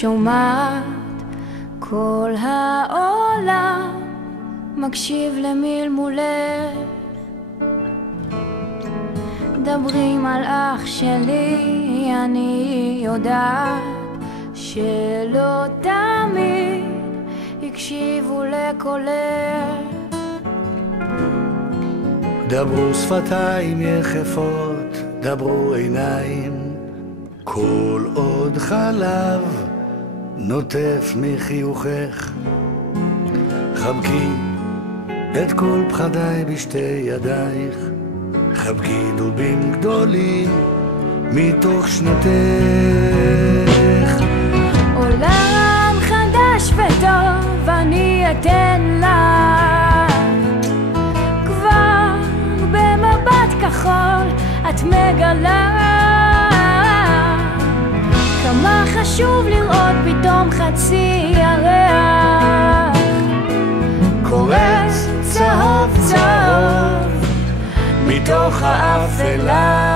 שומעת כל העולם מקשיב למלמולך. דברים על אח שלי, אני יודעת שלא תמיד הקשיבו לקולך. דברו שפתיים יחפות, דברו עיניים, כל עוד חלב נוטף מחיוכך. חבקי את כל פחדיי בשתי ידייך, חבקי דובים גדולים מתוך שנותך. עולם חדש וטוב אני אתן לך, כבר במבט כחול את מגלה כמה חשוב לראות פתאום חצי ירח קורץ צהוב צהוב מתוך האפלה.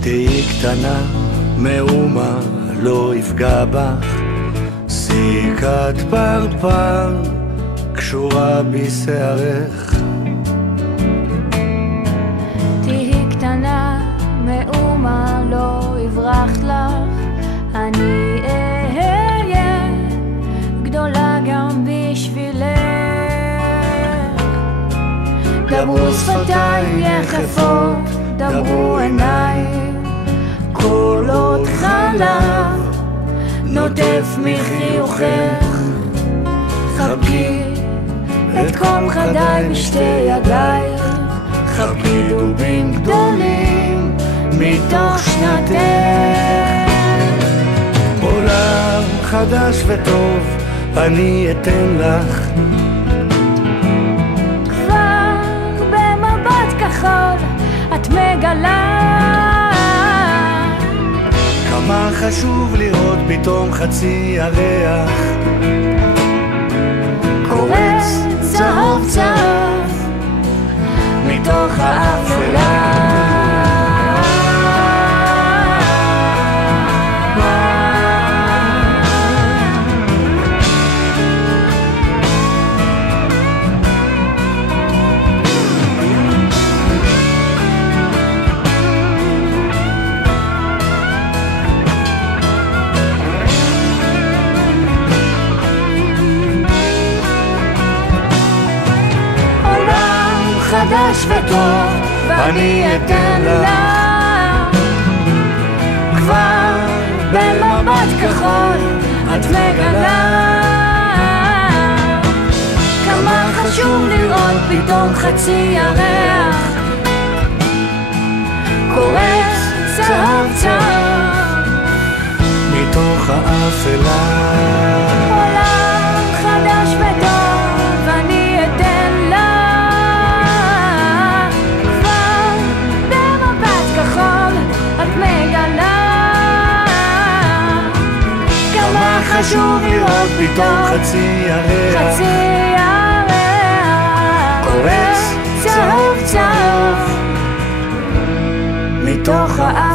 תהי קטנה, מאומה לא יפגע בך, סיכת פרפר קשורה בשערך. תהי קטנה, מאומה לא יברח לך, אני אהיה גדולה גם בשבילך. דברו שפתיים יחפות, דברו עיניים, כל עוד חלב נוטף מחיוכך. חבקי את כל פחדיי בשתי ידייך, חבקי דובים גדולים מתוך שנתך. עולם חדש וטוב אני אתן לך, כבר במבט כחול את מגלה כמה חשוב לראות פתאום חצי ירח קורץ צהוב צהוב מתוך האפלה. חדש וטוב ואני אתן לך, כבר במבט כחול את מגלה כמה חשוב לראות פתאום חצי ירח קורץ צהוב צהוב מתוך האפלה. עולם חדש וטוב ואני אתן לך, חשוב לראות פתאום חצי ירח, חצי ירח קורץ צהוב צהוב מתוך האף